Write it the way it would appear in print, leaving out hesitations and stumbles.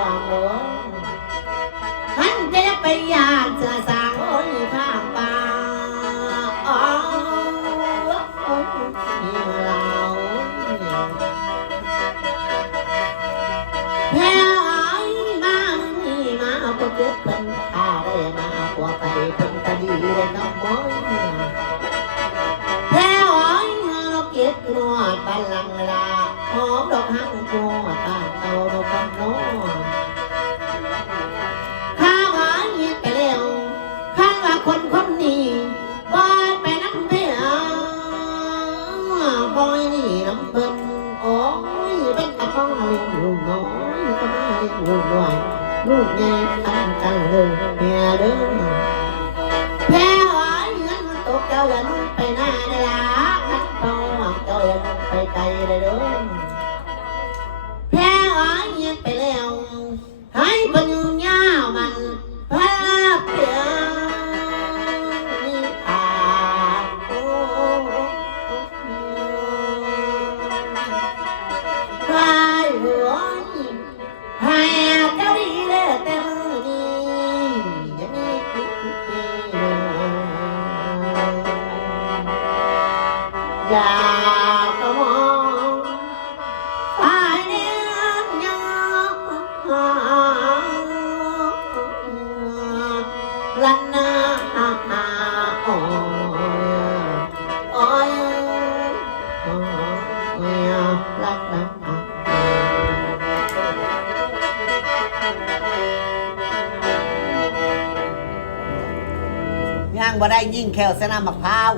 วงหลวงหันจะไปยากเสือสางโอ้ยข้างป่าอ๋อเราแพ้มานี่มาพวกเก็บเป็นข้าได้มาพวกไปเป็นตะดีได้น้องมอยแพ้เราเก็บนวดบัลลังก์ลาหอมดอกหักนวดบ้านเตาดอกคำนวดข้าหวานเงียบไปแล้วข้าว่าคนคนนี้บอยไปน้ำเบี้ยบอยนี่น้ำเบิ้ลโอ้ยเป็นกระป๋องเลี้ยงลูกน้อยก็มาเลี้ยงลูกน้อยลูกใหญ่ตั้งกันเลยเมียเด้อแพ้หวานเงินตกเจ้าอย่านุ่งไปหน้าได้ละขันเป่าเจ้าอย่านุ่งไปไกลเลยเด้อแพ้หวานเงียบไปแล้วให้พยุงยาวมันพาเปลี่ยนนี่อาโอ้ใครหัวให้เจ้าดีเลยแต่มือนี้ยังมีคุกอย่าก็มองไปเนี่ยยังลันนาโอ้ยโอ้ยโอ้ยลันนาย่างบ่ได้ยิ่งแควสนามมะพร้าว